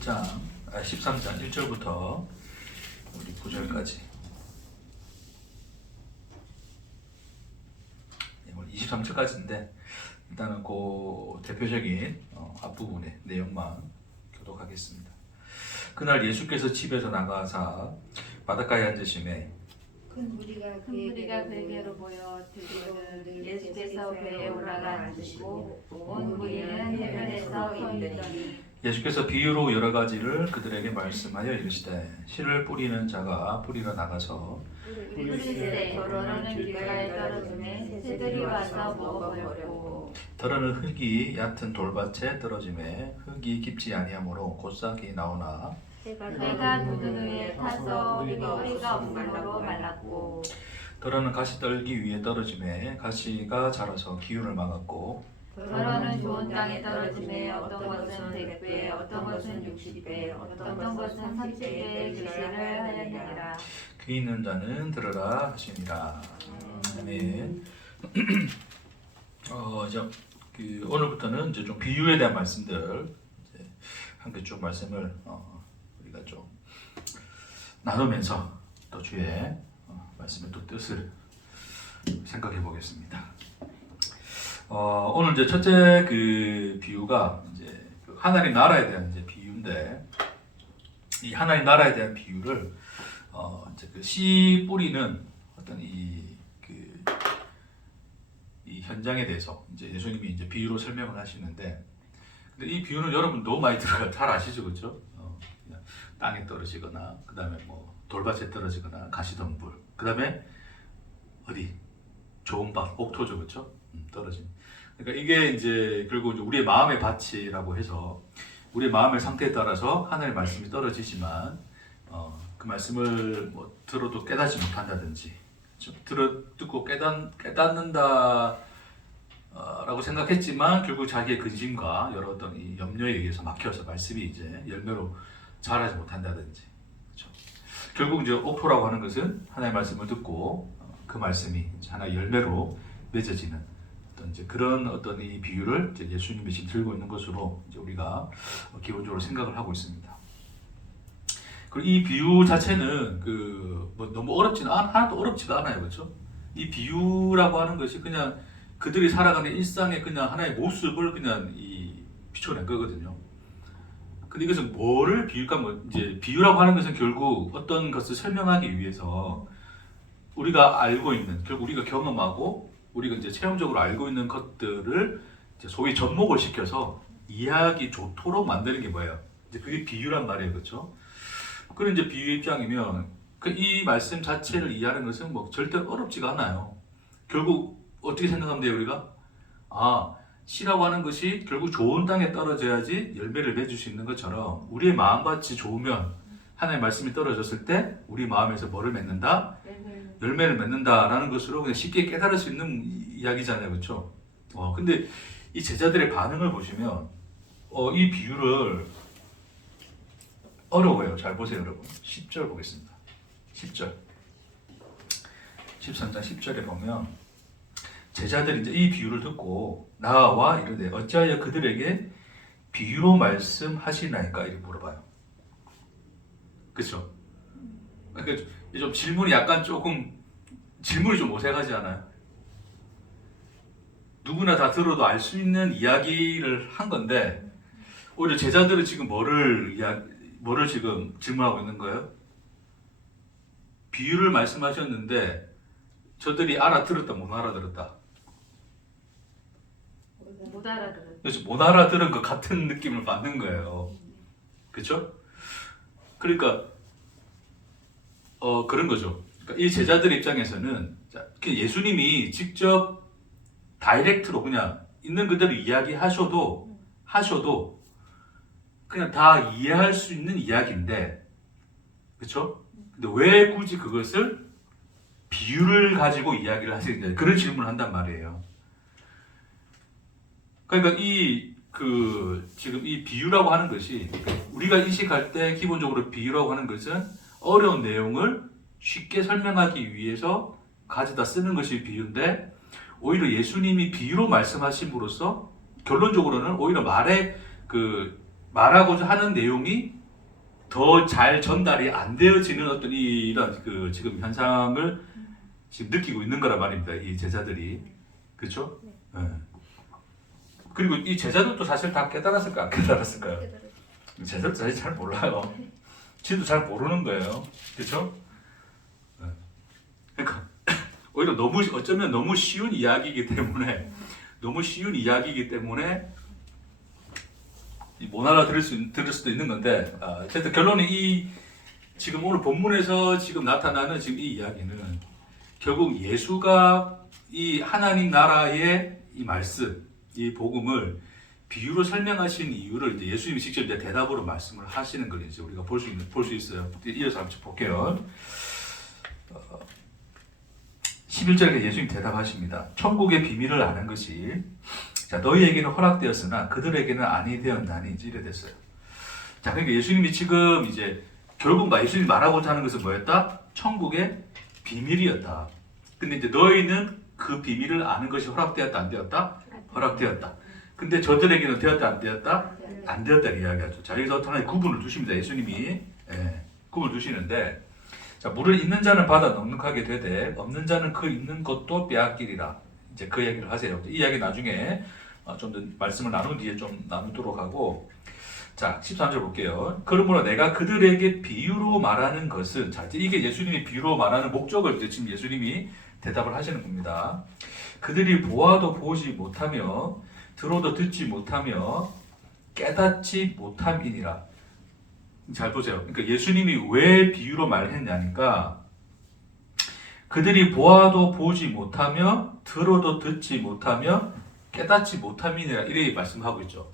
13장 1절부터 우리 9절까지 23절까지인데 일단은 그 대표적인 앞부분의 내용만 교독하겠습니다. 그날 예수께서 집에서 나가사 바닷가에 앉으심에 큰 무리가 그에게로 모여 들으니 예수께서 배에 올라가 앉으시고 온 무리는 해변에서 서 있더니 예수께서 비유로 여러 가지를 그들에게 말씀하여 이르시되 씨를 뿌리는 자가 뿌리러 나가서 뿌리시되 더러는 길가에 떨어지매 새들이 와서 먹어버렸고 더러는 흙이 얕은 돌밭에 떨어지매 흙이 깊지 아니하므로 곧싹이 나오나 해가 돋은 후에 타서 뿌리가 없으므로 말랐고 더러는 가시떨기 위에 떨어지매 가시가 자라서 기운을 막았고 더러는 좋은 땅에 떨어지매 어떤 것은 100배 어떤 것은 60배 어떤 것은 30배의 결실을 하였느니라. 귀 있는 자는 들으라 하시니라. 아멘. 오늘부터는 이제 좀 비유에 대한 말씀들 함께 쭉 말씀을 우리가 좀 나누면서 또 주의 말씀의 또 뜻을 생각해 보겠습니다. 오늘 이제 첫째 그 비유가 이제 하나님 나라에 대한 이제 비유인데 이 하나님 나라에 대한 비유를 이제 그 씨 뿌리는 어떤 이 현장에 대해서 이제 예수님이 이제 비유로 설명을 하시는데 근데 이 비유는 여러분 너무 많이 잘 아시죠, 그렇죠? 땅에 떨어지거나 그 다음에 뭐 돌밭에 떨어지거나 가시덤불 그 다음에 어디 좋은 밭 옥토죠, 그렇죠? 떨어진. 그러니까 이게 이제 결국 우리의 마음의 밭이라고 해서 우리의 마음의 상태에 따라서 하나님의 말씀이 떨어지지만 그 말씀을 뭐 들어도 깨닫지 못한다든지 듣고 깨닫는다 라고 생각했지만 결국 자기의 근심과 여러 어떤 이 염려에 의해서 막혀서 말씀이 이제 열매로 자라지 못한다든지 그렇죠? 결국 이제 옥토라고 하는 것은 하나님의 말씀을 듣고 그 말씀이 이제 하나의 열매로 맺어지는 어떤 이제 그런 어떤 이 비유를 이제 예수님이 지금 들고 있는 것으로 이제 우리가 기본적으로 생각을 하고 있습니다. 그리고 이 비유 자체는 뭐 너무 하나도 어렵지도 않아요, 그렇죠? 이 비유라고 하는 것이 그냥 그들이 살아가는 일상의 그냥 하나의 모습을 그냥 비춰낸 거거든요. 근데 이것은 뭐를 비유가 이제 비유라고 하는 것은 결국 어떤 것을 설명하기 위해서 우리가 알고 있는 결국 우리가 경험하고 우리가 이제 체험적으로 알고 있는 것들을 이제 소위 접목을 시켜서 이해하기 좋도록 만드는 게 뭐예요? 이제 그게 비유란 말이에요, 그렇죠? 그런 이제 비유 입장이면 이 말씀 자체를 이해하는 것은 뭐 절대 어렵지가 않아요. 결국 어떻게 생각하면 돼요, 우리가? 씨라고 하는 것이 결국 좋은 땅에 떨어져야지 열매를 맺을 수 있는 것처럼 우리의 마음밭이 좋으면 하나님의 말씀이 떨어졌을 때 우리 마음에서 뭐를 맺는다? 열매를 맺는다라는 것으로 그냥 쉽게 깨달을 수 있는 이야기잖아요, 그렇죠? 근데 이 제자들의 반응을 보시면 이 비유를 어려워요. 잘 보세요, 여러분. 10절 보겠습니다. 10절. 13장 10절에 보면 제자들이 이제 이 비유를 듣고 나와 이르되 어찌하여 그들에게 비유로 말씀하시나이까 이렇게 물어봐요. 그렇죠? 그러니까 좀 질문이 질문이 좀 어색하지 않아요? 누구나 다 들어도 알 수 있는 이야기를 한 건데 오히려 제자들은 지금 뭐를 지금 질문하고 있는 거예요? 비유를 말씀하셨는데 저들이 알아들었다 못 알아들었다? 못 알아들었다. 그래서 못 알아들은 것 같은 느낌을 받는 거예요. 그렇죠? 그러니까 그런 거죠. 그러니까 이 제자들 입장에서는 예수님이 직접 다이렉트로 그냥 있는 그대로 이야기하셔도 그냥 다 이해할 수 있는 이야기인데, 그렇죠? 근데 왜 굳이 그것을 비유를 가지고 이야기를 하시는지 그런 질문을 한단 말이에요. 그러니까 지금 이 비유라고 하는 것이 우리가 인식할 때 기본적으로 비유라고 하는 것은 어려운 내용을 쉽게 설명하기 위해서 가져다 쓰는 것이 비유인데 오히려 예수님이 비유로 말씀하심으로써 결론적으로는 오히려 말의 말하고자 하는 내용이 더 잘 전달이 안 되어지는 어떤 이런 그 지금 현상을 지금 느끼고 있는 거란 말입니다. 이 제자들이. 그렇죠? 네. 그리고 이 제자들도 사실 다 깨달았을까 안 깨달았을까요? 제자들 사실 잘 몰라요. 지도 잘 모르는 거예요. 그렇죠? 네. 그러니까 오히려 어쩌면 너무 쉬운 이야기이기 때문에 못 알아들을 수도 있는 건데, 어쨌든 결론이 이 지금 오늘 본문에서 지금 나타나는 지금 이 이야기는 결국 예수가 이 하나님 나라의 이 말씀, 이 복음을 비유로 설명하신 이유를 이제 예수님이 직접 이제 대답으로 말씀을 하시는 걸 이제 우리가 볼 수 있어요. 이어서 한번 볼게요. 11절에 예수님 대답하십니다. 천국의 비밀을 아는 것이 자, 너희에게는 허락되었으나 그들에게는 아니 되었나니 이제 이래 됐어요. 자, 그러니까 예수님이 지금 이제 결국 예수님이 말하고자 하는 것은 뭐였다? 천국의 비밀이었다. 근데 이제 너희는 그 비밀을 아는 것이 허락되었다, 안 되었다? 허락되었다. 근데 저들에게는 되었다, 안 되었다? 안 되었다 이야기하죠. 자, 여기서 하나의 구분을 두십니다. 예수님이 구분을 두시는데, 자, 물을 있는 자는 받아 넉넉하게 되되 없는 자는 그 있는 것도 빼앗기리라. 이제 그 얘기를 하세요. 이 이야기 나중에 좀 더 말씀을 나눈 뒤에 좀 나누도록 하고, 자 13절 볼게요. 그러므로 내가 그들에게 비유로 말하는 것은, 자 이게 예수님이 비유로 말하는 목적을 이제 지금 예수님이 대답을 하시는 겁니다. 그들이 보아도 보지 못하며 들어도 듣지 못하며 깨닫지 못함이니라. 잘 보세요. 그러니까 예수님이 왜 비유로 말했냐니까, 그들이 보아도 보지 못하며 들어도 듣지 못하며 깨닫지 못함이니라 이렇게 말씀하고 있죠.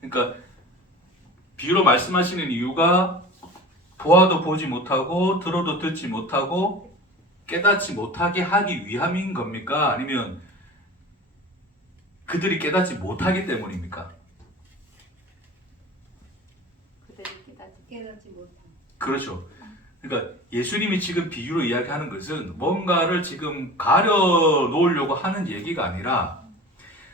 그러니까 비유로 말씀하시는 이유가 보아도 보지 못하고 들어도 듣지 못하고 깨닫지 못하게 하기 위함인 겁니까? 아니면 그들이 깨닫지 못하기 때문입니까? 깨닫지 못함. 그렇죠. 그러니까 예수님이 지금 비유로 이야기하는 것은 뭔가를 지금 가려놓으려고 하는 얘기가 아니라,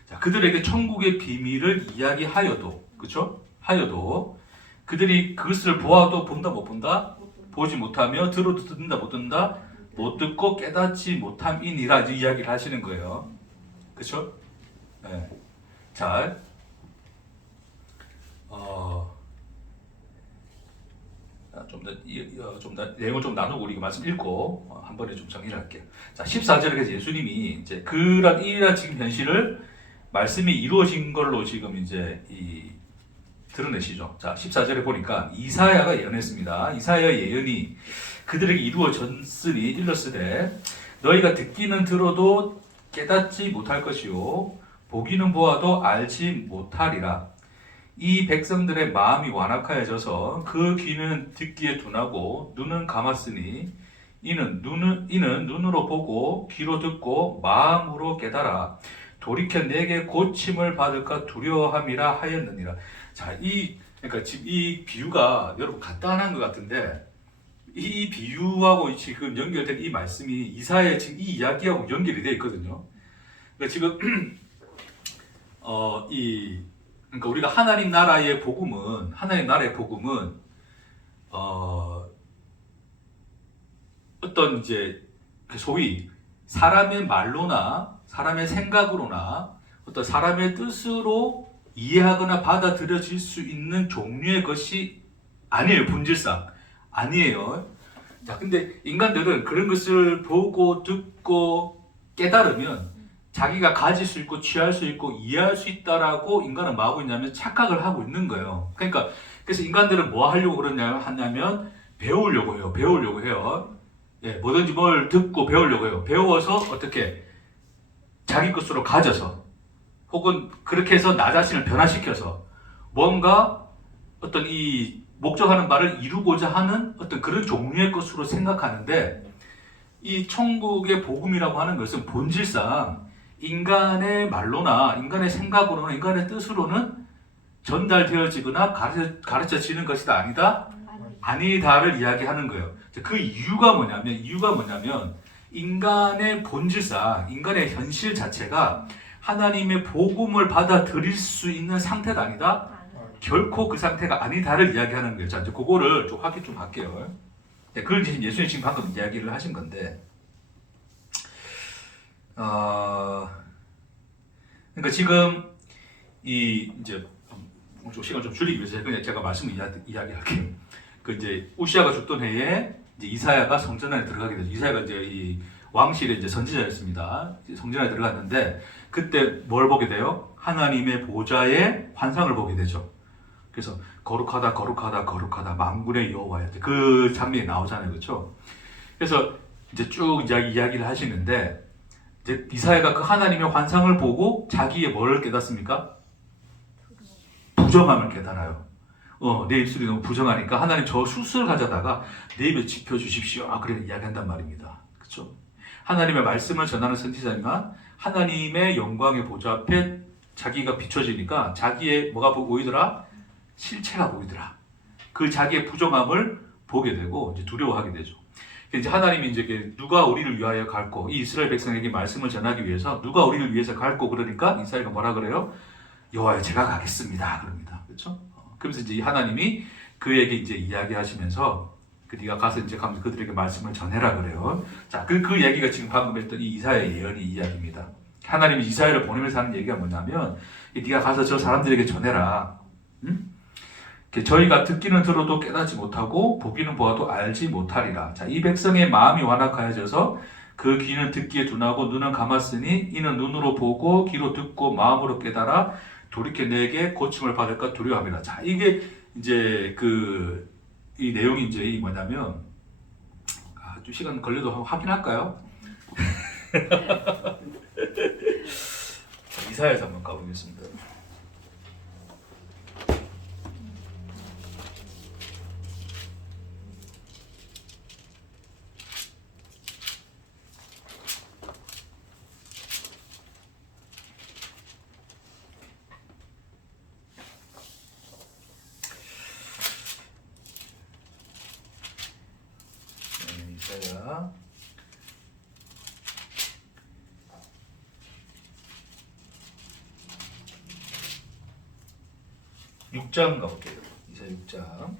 자, 그들에게 천국의 비밀을 이야기하여도, 그렇죠? 하여도 그들이 그것을 보아도 본다 못 본다? 보지 못하며 들어도 듣는다 못 듣는다? 못 듣고 깨닫지 못함이니라 이야기를 하시는 거예요. 그렇죠? 네. 자, 좀 더 내용을 좀 나누고 우리가 말씀 읽고 한 번에 좀 정리를 할게요. 자, 14절에 예수님이 이제 이러한 지금 현실을 말씀이 이루어진 걸로 지금 이제 드러내시죠. 자, 14절에 보니까 이사야가 예언했습니다. 이사야의 예언이 그들에게 이루어졌으니 일렀으되 너희가 듣기는 들어도 깨닫지 못할 것이요 보기는 보아도 알지 못하리라. 이 백성들의 마음이 완악하여져서 그 귀는 듣기에 둔하고 눈은 감았으니 이는 눈으로 보고 귀로 듣고 마음으로 깨달아 돌이켜 내게 고침을 받을까 두려워함이라 하였느니라. 자, 그러니까 지금 이 비유가 여러분 간단한 것 같은데 이 비유하고 지금 연결된 이 말씀이 이사야의 지금 이 이야기하고 연결이 되어 있거든요. 그러니까 지금 그러니까 우리가 하나님 나라의 복음은 어떤 이제 소위 사람의 말로나 사람의 생각으로나 어떤 사람의 뜻으로 이해하거나 받아들여질 수 있는 종류의 것이 아니에요. 본질상 아니에요. 자, 근데 인간들은 그런 것을 보고 듣고 깨달으면 자기가 가질 수 있고 취할 수 있고 이해할 수 있다라고 인간은 뭐 하고 있냐면 착각을 하고 있는 거예요. 그러니까 그래서 인간들은 뭐 하려고 하냐면 배우려고 해요. 예, 뭐든지 뭘 듣고 배우려고 해요. 배워서 어떻게 자기 것으로 가져서 혹은 그렇게 해서 나 자신을 변화시켜서 뭔가 어떤 이 목적하는 바를 이루고자 하는 어떤 그런 종류의 것으로 생각하는데, 이 천국의 복음이라고 하는 것은 본질상 인간의 말로나 인간의 생각으로나 인간의 뜻으로는 전달되어지거나 가르쳐지는 것이 아니다? 아니다를 이야기하는 거예요. 그 이유가 뭐냐면 인간의 본질상 인간의 현실 자체가 하나님의 복음을 받아들일 수 있는 상태가 아니다. 결코 그 상태가 아니다를 이야기하는 거예요. 자, 이제 그거를 좀 확인 좀 할게요. 네, 그걸 이제 예수님 지금 방금 이야기를 하신 건데, 그러니까 지금 이제 좀 시간 좀 줄이기 위해서 그냥 제가 말씀을 이야기할게요. 그 이제 우시아가 죽던 해에 이제 이사야가 성전 안에 들어가게 되죠. 이사야가 이제 이 왕실의 이제 선지자였습니다. 성전 안에 들어갔는데 그때 뭘 보게 돼요? 하나님의 보좌의 환상을 보게 되죠. 그래서 거룩하다, 거룩하다, 거룩하다, 만군의 여호와야. 그 장면이 나오잖아요, 그렇죠? 그래서 이제 쭉 이야기를 하시는데 이제 이사야가 그 하나님의 환상을 보고 자기의 뭐를 깨닫습니까? 부정함을 깨달아요. 내 입술이 너무 부정하니까 하나님 저 숫을 가져다가 내 입에 지펴주십시오. 그래 이야기한단 말입니다. 그렇죠? 하나님의 말씀을 전하는 선지자니까 하나님의 영광의 보좌 앞에 자기가 비춰지니까 자기의 뭐가 보이더라? 실체가 보이더라. 그 자기의 부정함을 보게 되고 이제 두려워하게 되죠. 이제 하나님이 이제 누가 우리를 위하여 갈고 이 이스라엘 백성에게 말씀을 전하기 위해서 누가 우리를 위해서 갈고 그러니까 이사야가 뭐라 그래요? 여호와여 제가 가겠습니다. 그럽니다. 그렇죠? 그러면서 이제 하나님이 그에게 이제 이야기하시면서 네가 가서 이제 가면서 그들에게 말씀을 전해라 그래요. 자, 그 얘기가 지금 방금 했던 이 이사야의 예언의 이야기입니다. 하나님이 이사야를 보내면서 하는 얘기가 뭐냐면 네가 가서 저 사람들에게 전해라. 응? 저희가 듣기는 들어도 깨닫지 못하고 보기는 보아도 알지 못하리라. 자, 이 백성의 마음이 완악하여져서 그 귀는 듣기에 둔하고 눈은 감았으니 이는 눈으로 보고 귀로 듣고 마음으로 깨달아 돌이켜 내게 고침을 받을까 두려워합니다. 자, 이게 이제 이 내용이 이제 이 뭐냐면 좀 시간 걸려도 한번 확인할까요? 이사야서 한번 가보겠습니다. 이사야 6장 가볼게요. 이사야 6장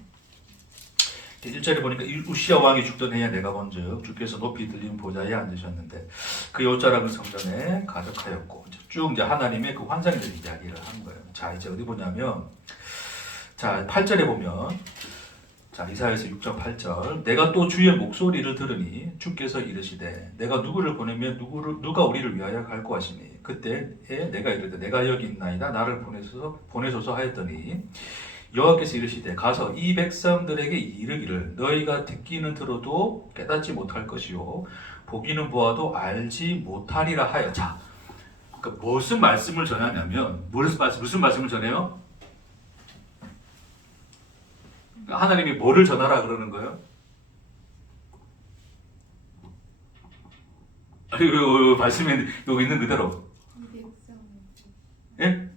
1절에 보니까 우시아 왕이 죽던 해에 내가 본즉 주께서 높이 들린 보좌에 앉으셨는데 그 여자락은 성전에 가득하였고 쭉 이제 하나님의 그 환상에 대한 이야기를 하는 거예요. 자, 이제 어디 보냐면 자 8절에 보면 자, 이사야서 6장 8절 내가 또 주의 목소리를 들으니 주께서 이르시되 내가 누구를 보내면 누가 우리를 위하여 갈고 하시니 그때에 내가 이르되 내가 여기 있나이다 나를 보내소서 하였더니 여호와께서 이르시되 가서 이 백성들에게 이르기를 너희가 듣기는 들어도 깨닫지 못할 것이요 보기는 보아도 알지 못하리라 하여. 자, 그러니까 무슨 말씀을 전하냐면 무슨 말씀을 전해요? 하나님이 뭐를 전하라 그러는 거예요? 이거 말씀에 여기 있는 그대로. 예?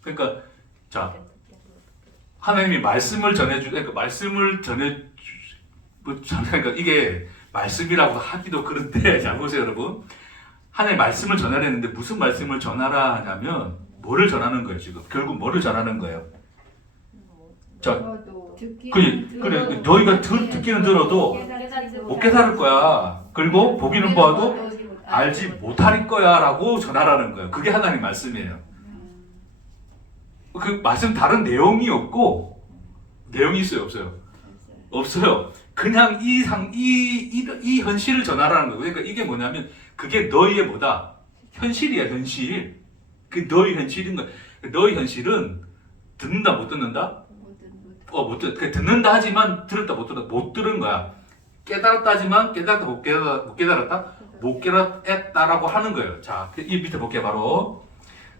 그러니까 자 하나님이 말씀을 그러니까 말씀을 그러니까 이게 말씀이라고 하기도 그런데 잘 보세요 여러분. 하나님 말씀을 전하려는데 무슨 말씀을 전하라 하냐면 뭐를 전하는 거예요 지금? 결국 뭐를 전하는 거예요? 자, 그래 너희가 듣기는 들어도 못 깨달을 거야. 그리고 보기는 봐도 알지 못할 거야라고 전하라는 거예요. 그게 하나님 말씀이에요. 그 말씀 다른 내용이 없고 내용이 있어요, 없어요? 없어요. 그냥 이 현실을 전하라는 거예요. 그러니까 이게 뭐냐면 그게 너희의 뭐다? 현실이야, 현실. 그 너희 현실인 거야. 너희 현실은 듣는다, 못 듣는다? 못 듣는다 하지만 들었다, 못 들은 거야. 깨달았다 하지만 깨달았다, 못 깨달았다? 못 깨달았다라고 하는 거예요. 자, 이 밑에 볼게요, 바로.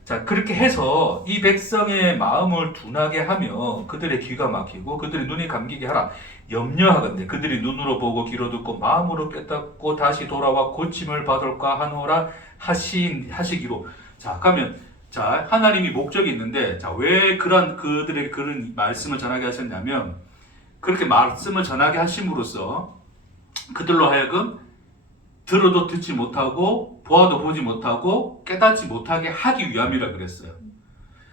자, 그렇게 해서 이 백성의 마음을 둔하게 하며 그들의 귀가 막히고 그들의 눈이 감기게 하라. 염려하건대 그들이 눈으로 보고 귀로 듣고 마음으로 깨닫고 다시 돌아와 고침을 받을까 하노라 하시기로. 자, 그러면 자, 하나님이 목적이 있는데 자, 왜 그들에게 그런 말씀을 전하게 하셨냐면 그렇게 말씀을 전하게 하심으로써 그들로 하여금 들어도 듣지 못하고 보아도 보지 못하고 깨닫지 못하게 하기 위함이라 그랬어요.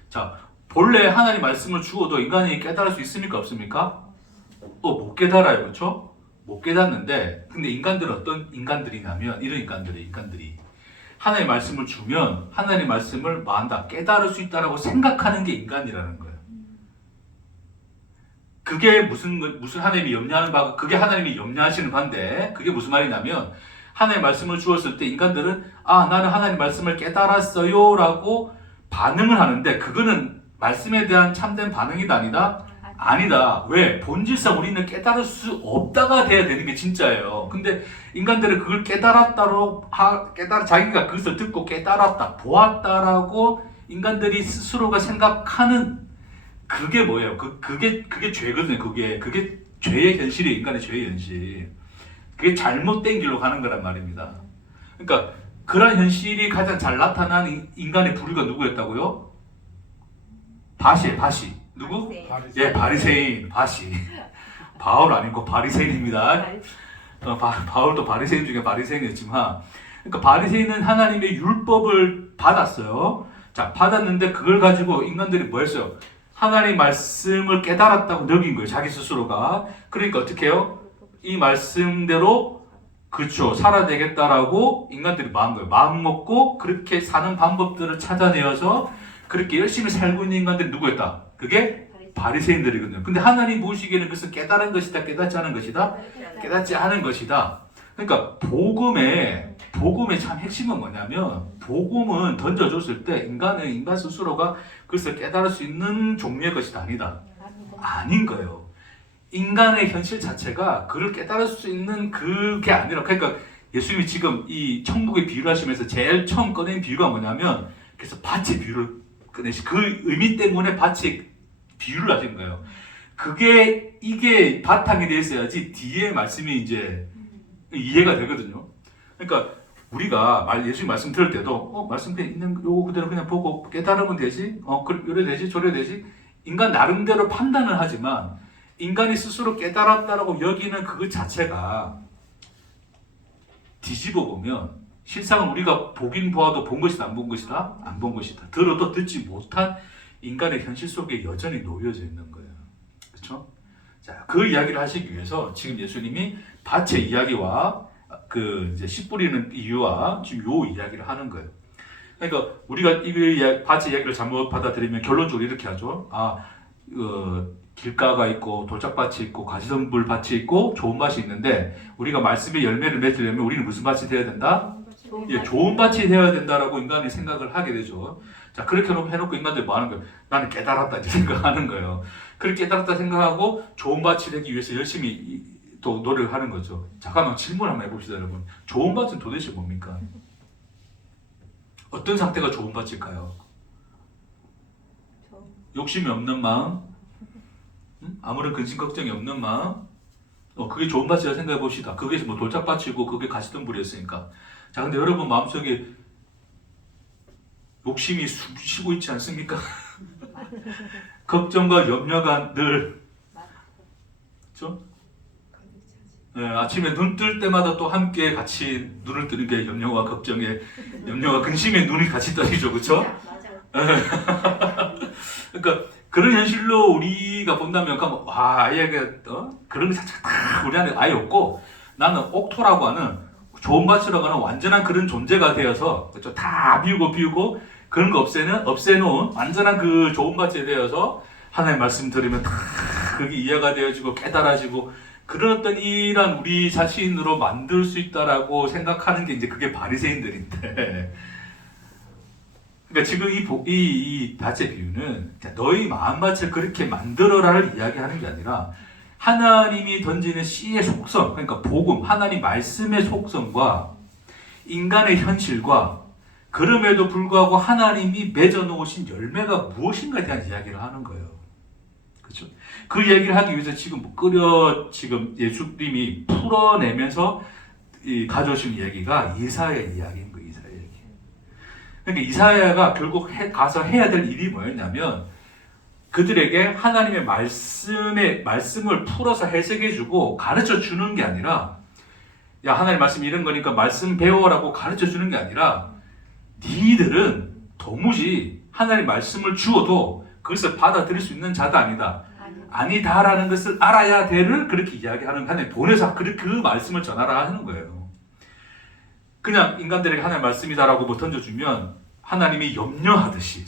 자, 본래 하나님 말씀을 주어도 인간이 깨달을 수 있습니까? 없습니까? 못 깨달아요. 그렇죠? 못 깨닫는데 근데 인간들은 어떤 인간들이냐면 이런 인간들이 하나님의 말씀을 주면 하나님의 말씀을 뭐 한다, 깨달을 수 있다라고 생각하는 게 인간이라는 거예요. 그게 무슨 하나님이 염려하는 바가, 그게 하나님이 염려하시는 바인데, 그게 무슨 말이냐면 하나님의 말씀을 주었을 때 인간들은 나는 하나님의 말씀을 깨달았어요 라고 반응을 하는데, 그거는 말씀에 대한 참된 반응이다 아니다? 아니다. 왜? 본질상 우리는 깨달을 수 없다가 돼야 되는 게 진짜예요. 근데 인간들은 그걸 자기가 그것을 듣고 깨달았다, 보았다라고 인간들이 스스로가 생각하는 그게 뭐예요? 그게 죄거든요. 그게 죄의 현실이에요. 인간의 죄의 현실. 그게 잘못된 길로 가는 거란 말입니다. 그러니까 그런 현실이 가장 잘 나타난 인간의 부류가 누구였다고요? 바시. 누구? 예, 바리새인. 바시. 바울 아니고 바리새인입니다. 바울도 바리새인 중에 바리새인이었지만, 그러니까 바리새인은 하나님의 율법을 받았어요. 자, 받았는데 그걸 가지고 인간들이 뭐 했어요? 하나님 말씀을 깨달았다고 느낀 거예요. 자기 스스로가. 그러니까 어떻게 해요? 이 말씀대로 그렇죠, 살아야 되겠다라고 인간들이 마음 먹고 그렇게 사는 방법들을 찾아내어서 그렇게 열심히 살고 있는 인간들이 누구였다? 그게 바리새인들이거든요. 근데 하나님 보시기에는 그것은 깨달은 것이다, 깨닫지 않은 것이다? 깨닫지 않은 것이다. 그러니까 복음의 참 핵심은 뭐냐면, 복음은 던져줬을 때 인간 스스로가 그것을 깨달을 수 있는 종류의 것이 아니다. 아닌 거예요. 인간의 현실 자체가 그를 깨달을 수 있는 그게 아니라, 그러니까 예수님이 지금 이 천국의 비유를 하시면서 제일 처음 꺼낸 비유가 뭐냐면, 그래서 밭의 비유를 꺼내시, 그 의미 때문에 밭의 비유를 하신 거예요. 이게 바탕이 돼 있어야지 뒤에 말씀이 이제 이해가 되거든요. 그러니까 우리가 예수님 말씀 들을 때도 말씀에 있는 요거 그대로 그냥 보고 깨달으면 되지, 이래 되지, 저래 되지, 인간 나름대로 판단을 하지만 인간이 스스로 깨달았다라고 여기는 그것 자체가 뒤집어 보면 실상은 우리가 보긴 보아도 본 것이다, 안 본 것이다? 안 본 것이다. 들어도 듣지 못한 인간의 현실 속에 여전히 놓여져 있는 거예요. 그렇죠? 자, 그 이야기를 하시기 위해서 지금 예수님이 밭의 이야기와 이제 씨 뿌리는 이유와 지금 요 이야기를 하는 거예요. 그러니까 우리가 이 밭의 이야기를 잘못 받아들이면 결론적으로 이렇게 하죠. 길가가 있고 돌짝밭이 있고 가시덤불 밭이 있고 좋은 밭이 있는데, 우리가 말씀의 열매를 맺으려면 우리는 무슨 밭이 되어야 된다? 좋은 밭이 되어야 된다라고 인간이 생각을 하게 되죠. 자, 그렇게 해놓고 인간들이 뭐 하는 거예요? 나는 깨달았다 이제 생각하는 거예요. 그렇게 깨달았다 생각하고 좋은 밭이 되기 위해서 열심히 또 노력을 하는 거죠. 잠깐만 질문 한번 해봅시다, 여러분. 좋은 밭은 도대체 뭡니까? 어떤 상태가 좋은 밭일까요? 욕심이 없는 마음, 아무런 근심 걱정이 없는 마음, 그게 좋은 밭이라 생각해 봅시다. 그게 뭐 돌짝밭이고 그게 가시덤불이었으니까. 자, 근데 여러분 마음속에 욕심이 숨쉬고 있지 않습니까? 걱정과 염려가 늘, 그렇죠? 네, 아침에 눈 뜰 때마다 또 함께 같이 눈을 뜨는 게 염려와 근심의 눈이 같이 떠지죠, 그렇죠? 그러니까 그런 현실로 우리가 본다면, 아예 그런 것 자체가 다 우리 안에 아예 없고, 나는 옥토라고 하는 좋은 밭이라고 하는 완전한 그런 존재가 되어서, 그렇죠? 다 비우고 그런 거 없애놓은 완전한 그 좋은 밭에 되어서 하나님의 말씀 들으면 다 그게 이해가 되어지고 깨달아지고, 그런 어떤 이런 우리 자신으로 만들 수 있다라고 생각하는 게 이제 그게 바리새인들인데, 그러니까 지금 이 밭의 비유는 너희 마음밭을 그렇게 만들어라를 이야기하는 게 아니라, 하나님이 던지는 씨의 속성, 그러니까 복음, 하나님 말씀의 속성과 인간의 현실과 그럼에도 불구하고 하나님이 맺어놓으신 열매가 무엇인가에 대한 이야기를 하는 거예요. 그렇죠? 그 이야기를 하기 위해서 지금 예수님이 풀어내면서 가져오신 이야기가 이사야의 이야기인 거예요. 이사야의 이야기. 그러니까 이사야가 결국 가서 해야 될 일이 뭐였냐면, 그들에게하나님의 말씀을 풀어서 해석해주고 가르쳐 주는 게 아니라, 야 하나님 말씀이 이런 거니까 말씀 배워라고 가르쳐 주는 게 아니라 니들은 도무지 하나님 말씀을 주어도 그것을 받아들일 수 있는 자가 아니다. 아니다라는 것을 알아야 돼를 그렇게 이야기하는 하나님 보내서 그 말씀을 전하라 하는 거예요. 그냥 인간들에게 하나님 말씀이다라고 뭐 던져주면 하나님이 염려하듯이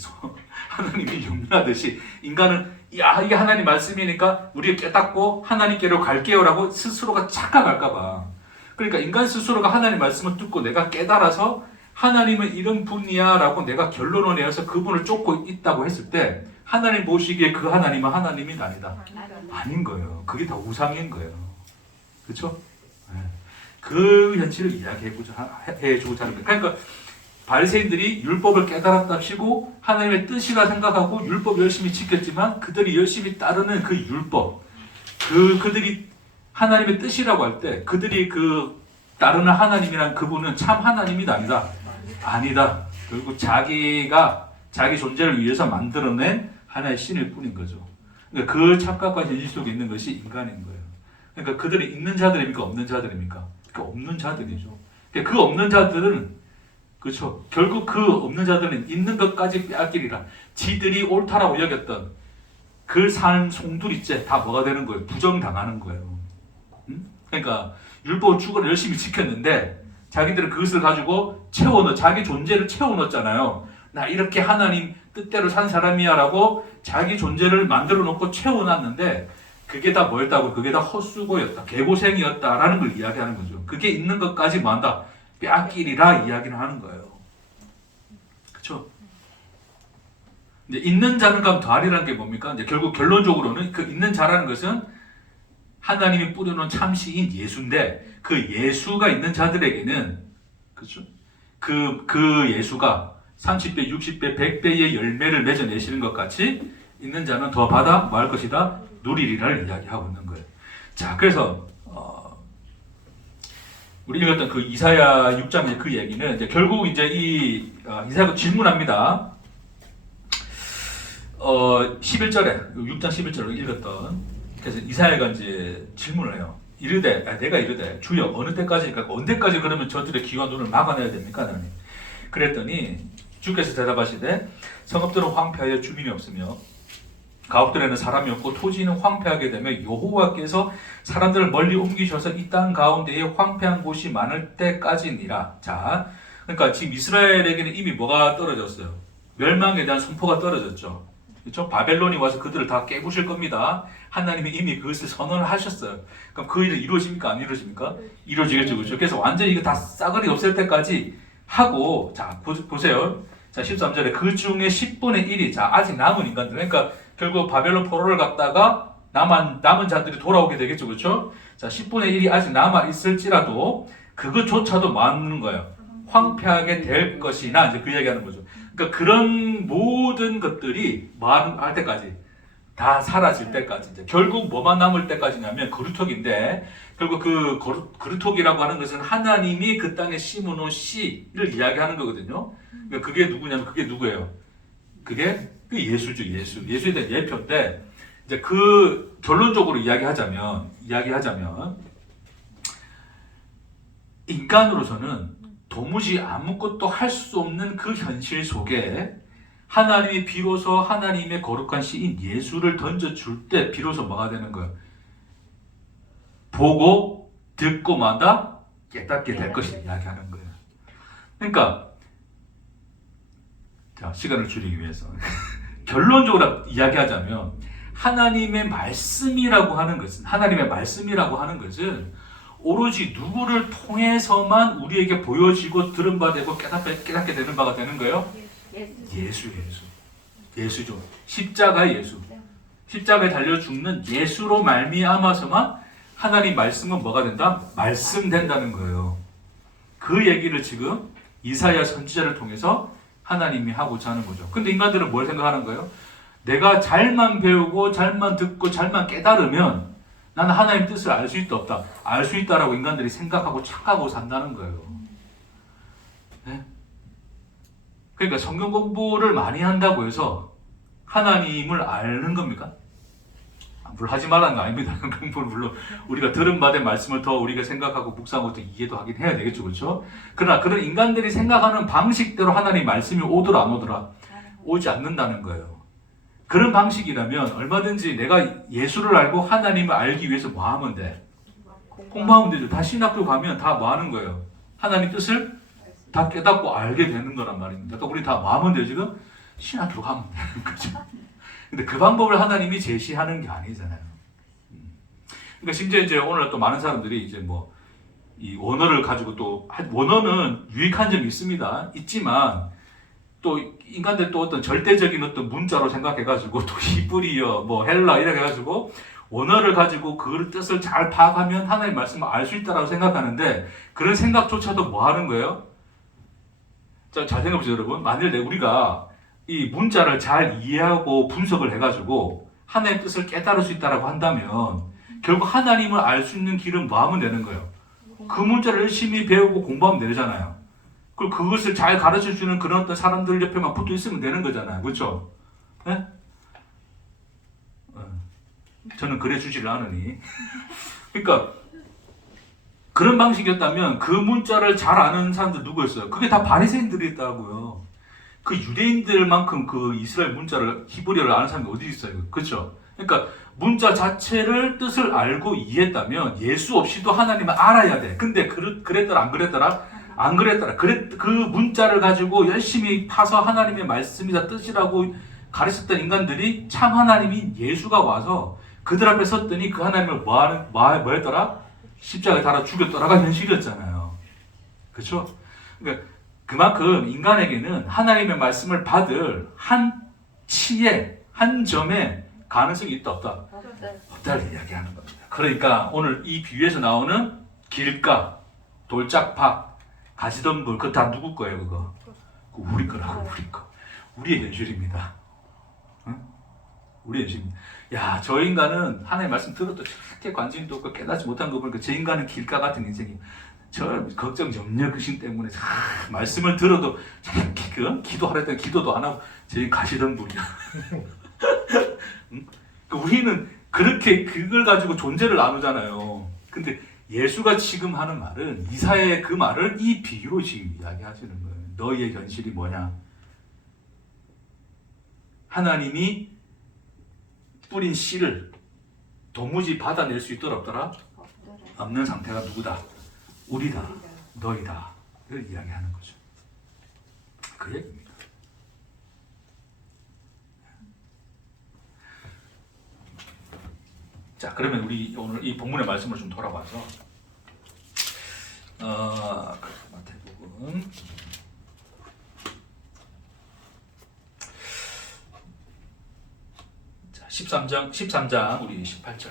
인간은 야 이게 하나님 말씀이니까 우리가 깨닫고 하나님께로 갈게요라고 스스로가 착각할까봐. 그러니까 인간 스스로가 하나님 말씀을 듣고 내가 깨달아서 하나님은 이런 분이야 라고 내가 결론을 내어서 그분을 쫓고 있다고 했을 때 하나님 보시기에 그 하나님은 하나님이 아니다. 아닌 거예요. 그게 다 우상인 거예요. 그렇죠? 네. 그 현실을 이야기해주고자 하는 거예요. 그러니까 바리새인들이 율법을 깨달았답시고 하나님의 뜻이라 생각하고 율법 열심히 지켰지만 그들이 열심히 따르는 그 율법, 그들이 하나님의 뜻이라고 할 때 그들이 그 따르는 하나님이란 그분은 참 하나님이 아니다. 결국 자기가 자기 존재를 위해서 만들어낸 하나의 신일 뿐인 거죠. 그러니까 그 착각과 현실 속에 있는 것이 인간인 거예요. 그러니까 그들이 있는 자들입니까? 없는 자들입니까? 없는 자들이죠. 그러니까 그 없는 자들은 그렇죠. 결국 그 없는 자들은 있는 것까지 빼앗기리라. 지들이 옳다라고 여겼던 그 삶 송두리째 다 뭐가 되는 거예요? 부정당하는 거예요. 그러니까 율법 주거를 열심히 지켰는데 자기들은 그것을 가지고 자기 존재를 채워넣었잖아요. 나 이렇게 하나님 뜻대로 산 사람이야 라고 자기 존재를 만들어 놓고 채워놨는데 그게 다 뭐였다고? 그게 다 헛수고였다. 개고생이었다라는 걸 이야기하는 거죠. 그게 있는 것까지 뭐한다? 빼앗기리라 이야기를 하는 거예요. 그렇죠? 이제 있는 자는 감 더하리라는 게 뭡니까? 이제 결국 결론적으로는 그 있는 자라는 것은 하나님이 뿌려놓은 참시인 예수인데 그 예수가 있는 자들에게는 그렇죠? 그 예수가 30배, 60배, 100배의 열매를 맺어내시는 것 같이 있는 자는 더 받아 뭐 할 것이다? 누리리라를 이야기하고 있는 거예요. 자, 그래서 우리 읽었던 그 이사야 6장의 그 얘기는 이제 결국 이제 이사야가 질문합니다. 11절에 6장 11절을 읽었던 그래서 이사야가 이제 질문을 해요. 내가 이르되 주여 어느 때까지니까 언제까지 그러면 저들의 귀와 눈을 막아내야 됩니까 하나님? 그랬더니 주께서 대답하시되 성읍들은 황폐하여 주민이 없으며 가옥들에는 사람이 없고 토지는 황폐하게 되며 여호와께서 사람들을 멀리 옮기셔서 이 땅 가운데에 황폐한 곳이 많을 때까지니라. 자, 그러니까 지금 이스라엘에게는 이미 뭐가 떨어졌어요? 멸망에 대한 선포가 떨어졌죠. 그렇죠? 바벨론이 와서 그들을 다 깨부실 겁니다. 하나님이 이미 그것을 선언을 하셨어요. 그럼 그 일이 이루어집니까? 안 이루어집니까? 이루어지겠죠. 그렇죠? 그래서 완전히 이거 다 싸그리 없앨 때까지 하고, 자, 보세요. 자, 13절에 그 중에 10분의 1이, 자, 아직 남은 인간들. 그러니까 결국 바벨론 포로를 갔다가 남은 자들이 돌아오게 되겠죠. 그렇죠? 자, 10분의 1이 아직 남아 있을지라도 그것조차도 많은 거예요. 황폐하게 될 것이나, 이제 그 얘기하는 거죠. 그러니까 그런 모든 것들이 할 때까지 다 사라질 때까지 이제 결국 뭐만 남을 때까지냐면 거루턱인데 결국 그 거루턱이라고 하는 것은 하나님이 그 땅에 심어놓은 씨를 이야기하는 거거든요. 그러니까 그게 누구냐면 그게 누구예요? 그게 그 예수죠. 예수에 대한 예표인데 이제 그 결론적으로 이야기하자면 인간으로서는 도무지 아무것도 할 수 없는 그 현실 속에 하나님이 비로소 하나님의 거룩한 씨인 예수를 던져줄 때 비로소 뭐가 되는 거예요? 보고 듣고 마다 깨닫게 될 것을 이야기하는 거예요. 그러니까 자, 시간을 줄이기 위해서 결론적으로 이야기하자면 하나님의 말씀이라고 하는 것은 오로지 누구를 통해서만 우리에게 보여지고 들은 바 되고 깨닫게 되는 바가 되는 거예요? 예수죠. 십자가의 예수. 십자가에 달려 죽는 예수로 말미암아서만 하나님 말씀은 뭐가 된다? 말씀된다는 거예요. 그 얘기를 지금 이사야 선지자를 통해서 하나님이 하고자 하는 거죠. 근데 인간들은 뭘 생각하는 거예요? 내가 잘만 배우고 잘만 듣고 잘만 깨달으면 나는 하나님 뜻을 알 수 있다 없다. 알 수 있다라고 인간들이 생각하고 착각하고 산다는 거예요. 네? 그러니까 성경 공부를 많이 한다고 해서 하나님을 아는 겁니까? 물론 하지 말라는 거 아닙니다. 물론 우리가 들은 바된 말씀을 더 우리가 생각하고 묵상하고 또 이해도 하긴 해야 되겠죠, 그렇죠? 그러나 그런 인간들이 생각하는 방식대로 하나님 말씀이 오더라 안 오더라? 오지 않는다는 거예요. 그런 방식이라면 얼마든지 내가 예수를 알고 하나님을 알기 위해서 뭐 하면 돼? 공부하면 되죠. 다 신학교 가면 다 뭐 하는 거예요? 하나님 뜻을 다 깨닫고 알게 되는 거란 말입니다. 그러니까 우리 다 뭐 하면 돼요, 지금? 신학교 가면 되는 거죠. 근데 그 방법을 하나님이 제시하는 게 아니잖아요. 그러니까 심지어 이제 오늘 또 많은 사람들이 이제 뭐 이 원어를 가지고 또 원어는 유익한 점이 있습니다. 있지만 또 인간들 또 어떤 절대적인 어떤 문자로 생각해가지고 또 히브리어 뭐 헬라 이렇게 해가지고 원어를 가지고 그 뜻을 잘 파악하면 하나님의 말씀을 알 수 있다라고 생각하는데 그런 생각조차도 뭐 하는 거예요? 자, 잘 생각해보세요, 여러분. 만일 우리가 이 문자를 잘 이해하고 분석을 해가지고 하나님의 뜻을 깨달을 수 있다라고 한다면 결국 하나님을 알 수 있는 길은 뭐 하면 되는 거예요? 그 문자를 열심히 배우고 공부하면 되잖아요. 그리고 그것을 잘 가르쳐 주는 그런 어떤 사람들 옆에만 붙어 있으면 되는 거잖아요. 그렇죠? 네? 저는 그래 주지를 않으니. 그러니까 그런 방식이었다면 그 문자를 잘 아는 사람들 누구였어요? 그게 다 바리새인들이 있다고요. 그 유대인들만큼 그 이스라엘 문자를 히브리어를 아는 사람이 어디 있어요? 그렇죠? 그러니까 문자 자체를 뜻을 알고 이해했다면 예수 없이도 하나님을 알아야 돼. 근데 그랬더라 안 그랬더라? 안 그랬더라. 그 문자를 가지고 열심히 파서 하나님의 말씀이다 뜻이라고 가르쳤던 인간들이 참 하나님인 예수가 와서 그들 앞에 섰더니 그 하나님을 뭐했더라? 십자가에 달아 죽였더라가 현실이었잖아요. 그렇죠? 그러니까 그만큼 인간에게는 하나님의 말씀을 받을 한 치에 한 점에 가능성이 있다 없다? 없다를 이야기하는 겁니다. 그러니까 오늘 이 비유에서 나오는 길가, 돌짝파, 가시덤불 그거 다 누구 거예요? 그거? 우리 거라고. 우리 거. 우리의 현실입니다. 응? 우리의 현실입니다. 야, 저 인간은 하나님의 말씀 들어도 그렇게 관심도 없고 깨닫지 못한 거 보니까 저 인간은 길가 같은 인생이에요. 저 걱정, 염려, 근심 때문에 말씀을 들어도 기도하려 했더니 기도도 안 하고 제 가시덤불이야. 응? 우리는 그렇게 그걸 가지고 존재를 나누잖아요. 근데 예수가 지금 하는 말은 이사야의 그 말을 이 비유로 지금 이야기하시는 거예요. 너희의 현실이 뭐냐? 하나님이 뿌린 씨를 도무지 받아낼 수 있더라 없더라? 없는 상태가 누구다? 우리다, 너희다. 이걸 이야기하는 거죠. 그 얘기입니다. 자, 그러면 우리 오늘 이 본문의 말씀을 좀 돌아봐서 마태복음 자, 13장 우리 18절.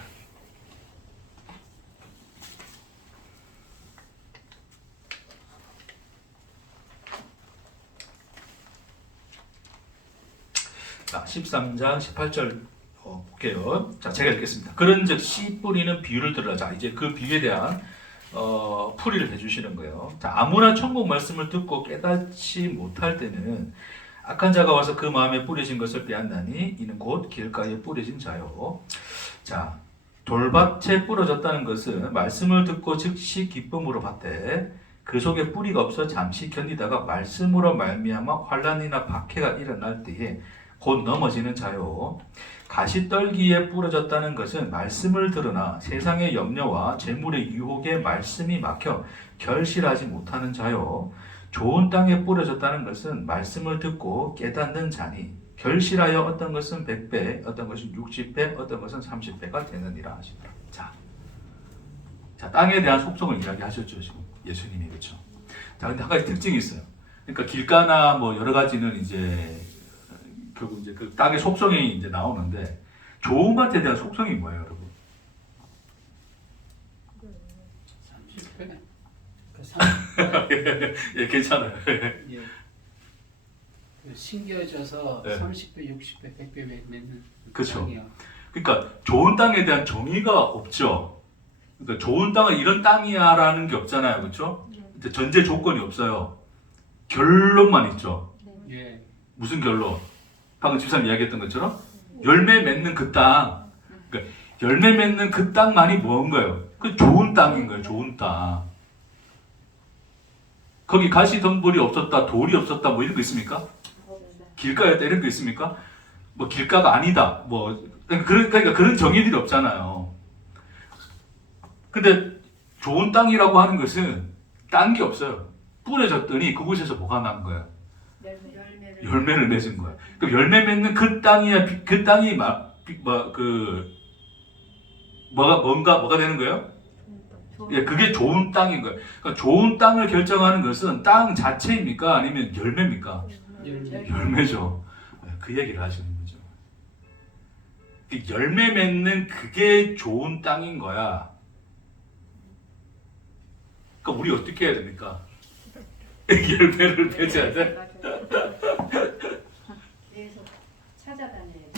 자, 13장 18절 볼게요. 자, 제가 읽겠습니다. 그런즉 씨 뿌리는 비유를 들으라. 자, 이제 그 비유에 대한 풀이를 해주시는 거예요. 자, 아무나 천국 말씀을 듣고 깨닫지 못할 때는 악한 자가 와서 그 마음에 뿌려진 것을 빼앗나니 이는 곧 길가에 뿌려진 자요. 자, 돌밭에 뿌려졌다는 것은 말씀을 듣고 즉시 기쁨으로 받되 그 속에 뿌리가 없어 잠시 견디다가 말씀으로 말미암아 환난이나 박해가 일어날 때에 곧 넘어지는 자요. 가시떨기에 뿌려졌다는 것은 말씀을 들으나 세상의 염려와 재물의 유혹에 말씀이 막혀 결실하지 못하는 자요. 좋은 땅에 뿌려졌다는 것은 말씀을 듣고 깨닫는 자니 결실하여 어떤 것은 100배, 어떤 것은 60배, 어떤 것은 30배가 되느니라 하시더라. 자, 땅에 대한 속성을 이야기하셨죠, 지금 예수님이. 그렇죠? 자, 근데 한 가지 특징이 있어요. 그러니까 길가나 뭐 여러 가지는 이제 결국 이제 그 땅의 속성이 이제 나오는데 좋은 밭에 대한 속성이 뭐예요, 여러분? 30배? 예, 괜찮아요. 예. 그 심겨져서 네. 30배, 60배, 100배 맺는 그쵸. 땅이요. 그러니까 좋은 땅에 대한 정의가 없죠. 그러니까 좋은 땅은 이런 땅이야라는 게 없잖아요, 그렇죠? 전제 조건이 없어요. 결론만 있죠. 예. 무슨 결론? 방금 집사님 이야기했던 것처럼 열매 맺는 그 땅. 그러니까 열매 맺는 그 땅만이 뭔 거예요? 그 좋은 땅인 거예요. 좋은 땅. 거기 가시덤불이 없었다, 돌이 없었다, 뭐 이런 거 있습니까? 길가였다 이런 거 있습니까? 뭐 길가가 아니다, 뭐 그러니까 그런 정의들이 없잖아요. 근데 좋은 땅이라고 하는 것은 딴 게 없어요. 뿌려졌더니 그곳에서 뭐가 난 거야? 열매를 맺은 거야. 그럼 열매 맺는 그 땅이야, 그 땅이 뭐가 되는 거예요? 예, 그게 좋은 땅인 거예요. 그러니까 좋은 땅을 결정하는 것은 땅 자체입니까? 아니면 열매입니까? 열매죠. 그 얘기를 하시는 거죠. 열매 맺는 그게 좋은 땅인 거야. 그러니까 우리 어떻게 해야 됩니까? 열매를 맺어야 돼? 계속 찾아다녀야지.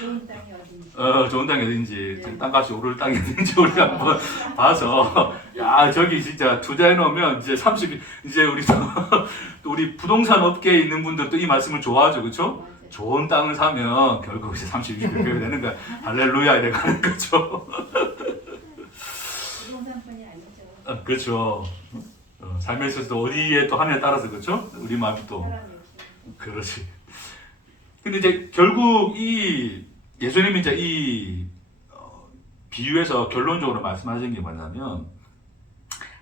좋은 땅이 어딘지. 좋은 땅이 어딘지, 땅값이 오를 땅이 어딘지 우리가 한번 봐서, 야, 저기 진짜 투자해 놓으면 이제 이제 우리 부동산 업계에 있는 분들도 이 말씀을 좋아하죠, 그렇죠? 좋은 땅을 사면 결국 이제 30이 되는 거야. 할렐루야 이래 가는 거죠. 부동산뿐이 아니죠. 그렇죠. 삶에 있어서도 어디에 또 하냐에 따라서 그렇죠? 우리 마음이 또 그렇지. 근데 이제 결국 이 예수님이 이제 이 비유에서 결론적으로 말씀하신 게 뭐냐면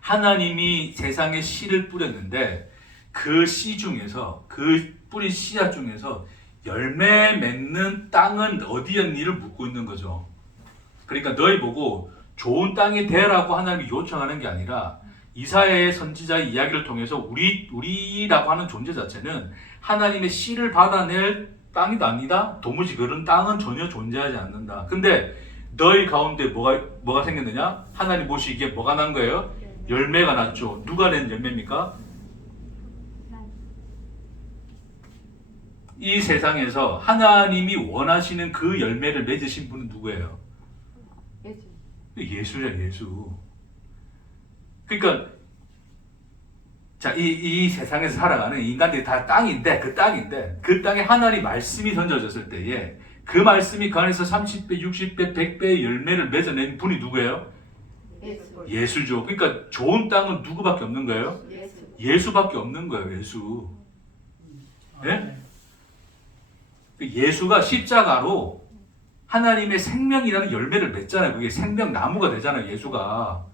하나님이 세상에 씨를 뿌렸는데 그 씨 중에서 그 뿌린 씨앗 중에서 열매 맺는 땅은 어디였니를 묻고 있는 거죠. 그러니까 너희 보고 좋은 땅이 되라고 하나님이 요청하는 게 아니라 이사야의 선지자의 이야기를 통해서 우리라고 하는 존재 자체는 하나님의 씨를 받아낼 땅이 아니다. 도무지 그런 땅은 전혀 존재하지 않는다. 근데 너희 가운데 뭐가 생겼느냐? 하나님 보시기에 뭐가 난 거예요? 열매가 났죠. 누가 낸 열매입니까? 이 세상에서 하나님이 원하시는 그 열매를 맺으신 분은 누구예요? 예수야, 예수. 그러니까 자, 이 세상에서 살아가는 인간들이 다 땅인데 그 땅에 하나님 말씀이 던져졌을 때에 그 말씀이 그 안에서 30배, 60배, 100배의 열매를 맺어낸 분이 누구예요? 예수죠. 그러니까 좋은 땅은 누구밖에 없는 거예요? 예수밖에 없는 거예요. 예수. 예? 예수가 십자가로 하나님의 생명이라는 열매를 맺잖아요. 그게 생명나무가 되잖아요. 예수가.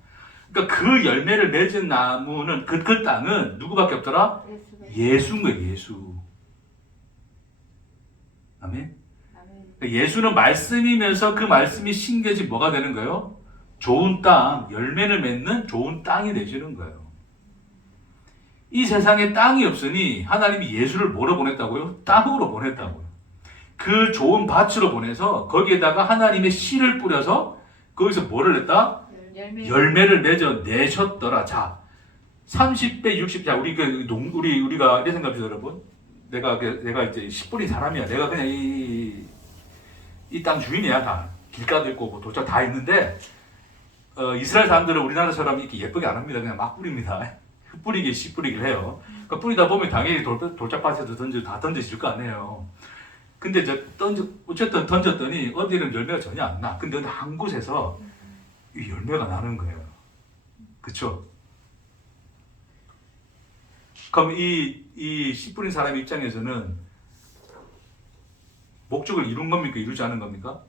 그러니까 그 열매를 맺은 나무는 그 땅은 누구밖에 없더라? 예수인 거예요. 예수. 아멘. 그러니까 예수는 말씀이면서 그 말씀이 신겨지 뭐가 되는 거예요? 좋은 땅, 열매를 맺는 좋은 땅이 되시는 거예요. 이 세상에 땅이 없으니 하나님이 예수를 뭐로 보냈다고요? 땅으로 보냈다고요. 그 좋은 밭으로 보내서 거기에다가 하나님의 씨를 뿌려서 거기서 뭐를 냈다? 열매를 맺어 내셨더라. 자, 30배, 60배. 자, 우리가 이래 생각해요, 여러분. 내가 이제 10분인 사람이야. 내가 그냥 이 땅 주인이야, 다. 길가도 있고, 뭐 도착 다 있는데, 이스라엘 사람들은 우리나라처럼 이렇게 예쁘게 안 합니다. 그냥 막 뿌립니다. 흙 뿌리기, 씨 뿌리기를 해요. 그러니까 뿌리다 보면 당연히 돌짝밭에도 다 던져질 거 아니에요. 근데 이제 어쨌든 던졌더니 어디는 열매가 전혀 안 나. 근데 한 곳에서 이 열매가 나는 거예요. 그쵸? 그럼 이 씨 뿌린 사람 입장에서는 목적을 이룬 겁니까? 이루지 않은 겁니까?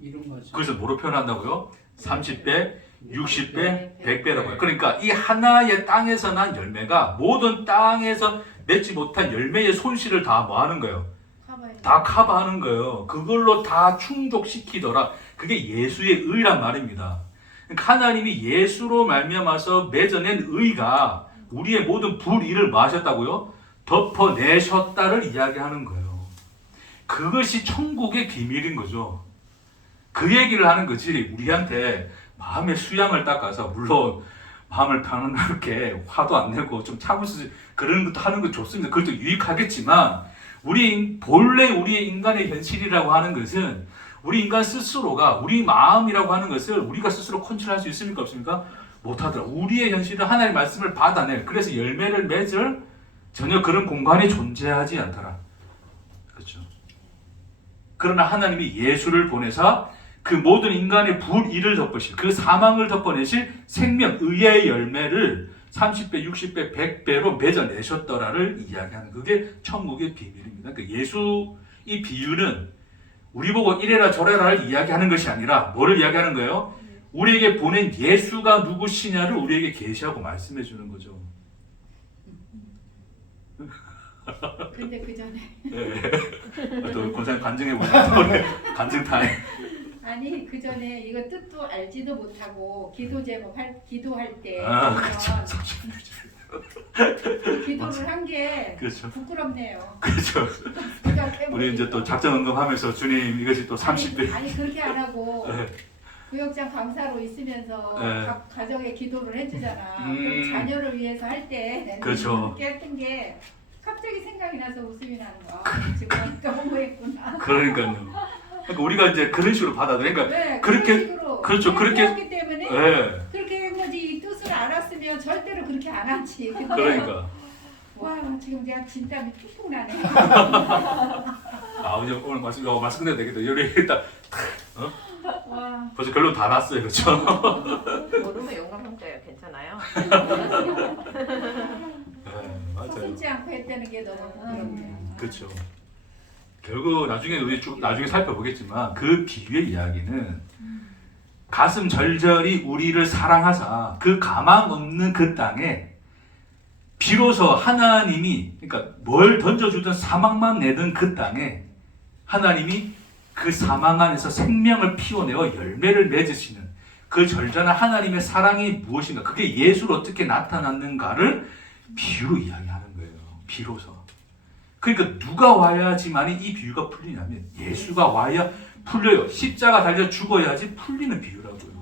이룬 거죠. 그래서 뭐로 표현한다고요? 30배, 60배, 100배라고 해요. 그러니까 이 하나의 땅에서 난 열매가 모든 땅에서 맺지 못한 열매의 손실을 다 뭐 하는 거예요? 다 커버하는 거예요. 그걸로 다 충족시키더라. 그게 예수의 의란 말입니다. 그러니까 하나님이 예수로 말미암아서 맺어낸 의가 우리의 모든 불의를 뭐 하셨다고요? 덮어내셨다를 이야기하는 거예요. 그것이 천국의 비밀인 거죠. 그 얘기를 하는 거지 우리한테 마음의 수양을 닦아서 물론 마음을 편안하게 화도 안 내고 좀 참을 수 그런 것도 하는 거 좋습니다. 그것도 유익하겠지만 본래 우리의 인간의 현실이라고 하는 것은 우리 인간 스스로가 우리 마음이라고 하는 것을 우리가 스스로 컨트롤할 수 있습니까? 없습니까? 못하더라. 우리의 현실은 하나님의 말씀을 받아낼 그래서 열매를 맺을 전혀 그런 공간이 존재하지 않더라. 그렇죠. 그러나 하나님이 예수를 보내사 그 모든 인간의 불의를 덮으실, 그 사망을 덮어내실 생명, 의의 열매를 30배, 60배, 100배로 맺어내셨더라를 이야기하는, 그게 천국의 비밀입니다. 그러니까 예수, 이 비유는 우리 보고 이래라 저래라를 이야기하는 것이 아니라 뭐를 이야기하는 거예요? 우리에게 보낸 예수가 누구시냐를 우리에게 계시하고 말씀해 주는 거죠. 근데 그 전에 네. 또 권사님 간증해 보세요. 간증 타임. 아니 그 전에 이거 뜻도 알지도 못하고 기도 제목 기도할 때 그렇죠. 그 기도를 한 게 그렇죠. 부끄럽네요. 그렇죠. 우리 이제 또 작전 응급하면서 주님 이것이 또 30배. 아니 그렇게 안 하고 네. 구역장 강사로 있으면서 네. 각 가정에 기도를 해주잖아. 그럼 자녀를 위해서 할 때 그렇죠. 그렇게 했던 게 갑자기 생각이 나서 웃음이 나는 거야. 지금 너무 했구나. 그러니까요. 그러니까 우리가 이제 그런 식으로 받아들이니까 네, 그렇게- 그런 식으로 그렇죠. 그렇게- 했기 때문에 네. 그렇게 한 거지. 이 뜻을 알았으면 절대로 그렇게 안 하지. 근데 그러니까 와 지금 내가 진땀이 툭툭 나네. 오늘 말씀 끝내도 되겠다. 여기 일단 와 벌써 결론 다 났어요, 그렇죠? 모르면 용감한가요? 괜찮아요? 네, 맞아요. 서슴지 않고 했다는 게 너무 부끄럽네. 그렇죠. 결국 나중에 우리 쭉 나중에 살펴보겠지만 그 비유의 이야기는 가슴 절절히 우리를 사랑하사 그 가망 없는 그 땅에 비로소 하나님이, 그러니까 뭘 던져주든 사망만 내던 그 땅에 하나님이 그 사망 안에서 생명을 피워내어 열매를 맺으시는 그 절전한 하나님의 사랑이 무엇인가, 그게 예수로 어떻게 나타났는가를 비유로 이야기하는 거예요. 비로소. 그러니까 누가 와야지만이 이 비유가 풀리냐면 예수가 와야 풀려요. 십자가 달려 죽어야지 풀리는 비유라고요.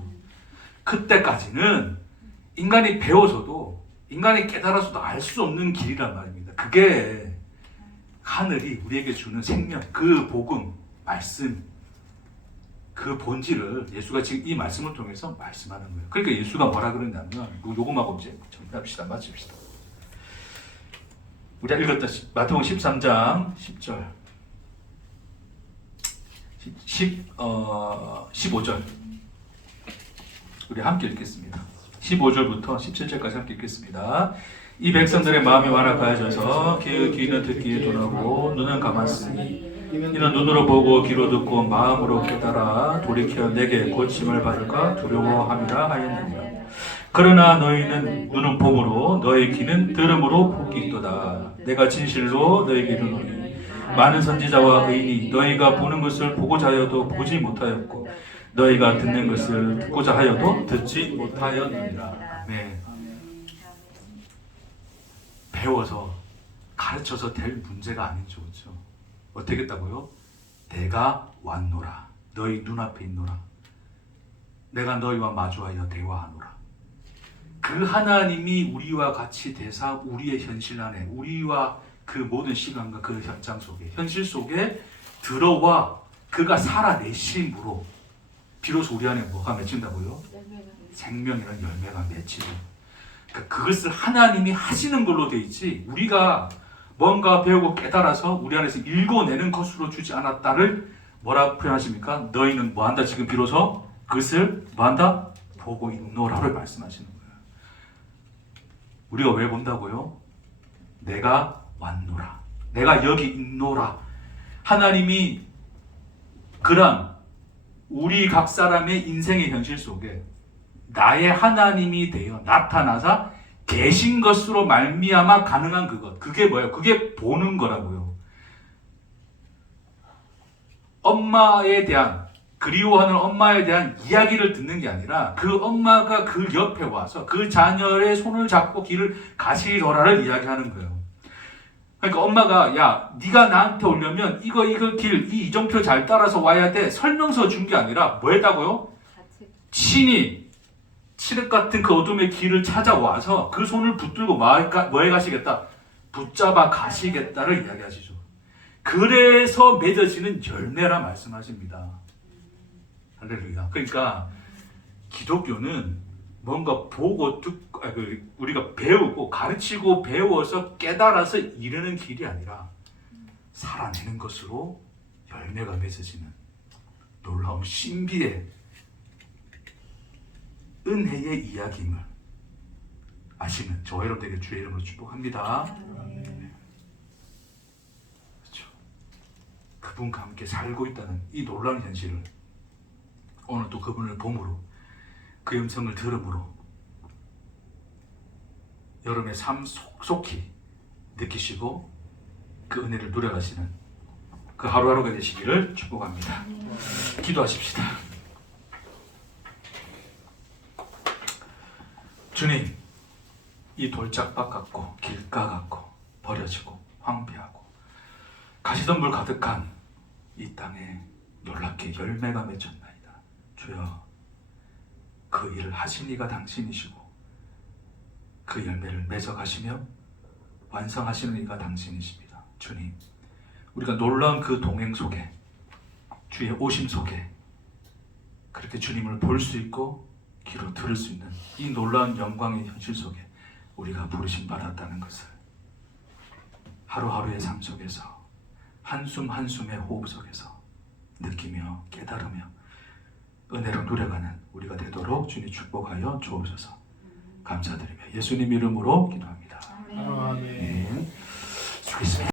그때까지는 인간이 배워서도 인간이 깨달아서도 알 수 없는 길이란 말입니다. 그게 하늘이 우리에게 주는 생명, 그 복음, 말씀, 그 본질을 예수가 지금 이 말씀을 통해서 말씀하는 거예요. 그러니까 예수가 뭐라 그러냐면, 요것만 이제 정리합시다. 마칩시다. 우리가 읽었던 마태복음 13장 10절, 15절 우리 함께 읽겠습니다. 15절부터 17절까지 함께 읽겠습니다. 이 백성들의 마음이 완악하여져서 귀는 듣기에 둔하고 눈은 감았으니 이는 눈으로 보고 귀로 듣고 마음으로 깨달아 돌이켜 내게 고침을 받을까 두려워함이라 하였느니라. 그러나 너희는 눈은 봄으로 너희 귀는 들음으로 복이 있도다. 내가 진실로 너희에게 이르노니 많은 선지자와 의인이 너희가 보는 것을 보고자 하여도 보지 못하였고 너희가 듣는 것을 듣고자 하여도 듣지 못하였느니라. 네. 배워서 가르쳐서 될 문제가 아니죠, 그렇죠? 어떻게 했다고요? 내가 왔노라. 너희 눈앞에 있노라. 내가 너희와 마주하여 대화하노라. 그 하나님이 우리와 같이 대사 우리의 현실 안에, 우리와 그 모든 시간과 그 현장 속에, 현실 속에 들어와 그가 살아내심으로 비로소 우리 안에 뭐가 맺힌다고요? 생명이라는 열매가 맺히고, 그러니까 그것을 하나님이 하시는 걸로 돼 있지 우리가 뭔가 배우고 깨달아서 우리 안에서 읽어내는 것으로 주지 않았다를 뭐라 표현하십니까? 너희는 뭐한다? 지금 비로소 그것을 뭐한다? 보고 있노라를 말씀하시는 거예요. 우리가 왜 본다고요? 내가 왔노라. 내가 여기 있노라. 하나님이 그런 우리 각 사람의 인생의 현실 속에 나의 하나님이 되어 나타나서 계신 것으로 말미암아 가능한 그것. 그게 뭐예요? 그게 보는 거라고요. 엄마에 대한, 그리워하는 엄마에 대한 이야기를 듣는 게 아니라 그 엄마가 그 옆에 와서 그 자녀의 손을 잡고 길을 가시더라를 이야기하는 거예요. 그러니까 엄마가 야 네가 나한테 오려면 이거 길 이 이정표 잘 따라서 와야 돼 설명서 준 게 아니라 뭐 했다고요? 친히 칠흑 같은 그 어둠의 길을 찾아와서 그 손을 붙들고 뭐해 가시겠다? 붙잡아 가시겠다를 이야기하시죠. 그래서 맺어지는 열매라 말씀하십니다. 할렐루야. 그러니까 기독교는 뭔가 보고 듣고 우리가 배우고 가르치고 배워서 깨달아서 이르는 길이 아니라 살아내는 것으로 열매가 맺어지는 놀라운 신비의 은혜의 이야기임을 아시는 저와 여러분에게 주의 이름으로 축복합니다. 그렇죠. 그분과 함께 살고 있다는 이 놀라운 현실을 오늘 또 그분을 봄으로 그 음성을 들음으로 여러분의 삶 속속히 느끼시고 그 은혜를 누려가시는 그 하루하루가 되시기를 축복합니다. 기도하십시다. 주님, 이 돌짝밭 같고 길가 같고 버려지고 황폐하고 가시덤불 가득한 이 땅에 놀랍게 열매가 맺혔나이다. 주여, 그 일을 하신 이가 당신이시고 그 열매를 맺어가시며 완성하시는 이가 당신이십니다. 주님, 우리가 놀라운 그 동행 속에 주의 오심 속에 그렇게 주님을 볼 수 있고 귀로 들을 수 있는 이 놀라운 영광의 현실 속에 우리가 부르심 받았다는 것을 하루하루의 삶 속에서 한숨 한숨의 호흡 속에서 느끼며 깨달으며 은혜로 누려가는 우리가 되도록 주님 축복하여 주옵소서. 감사드리며 예수님 이름으로 기도합니다. 아멘. 수고했습니다.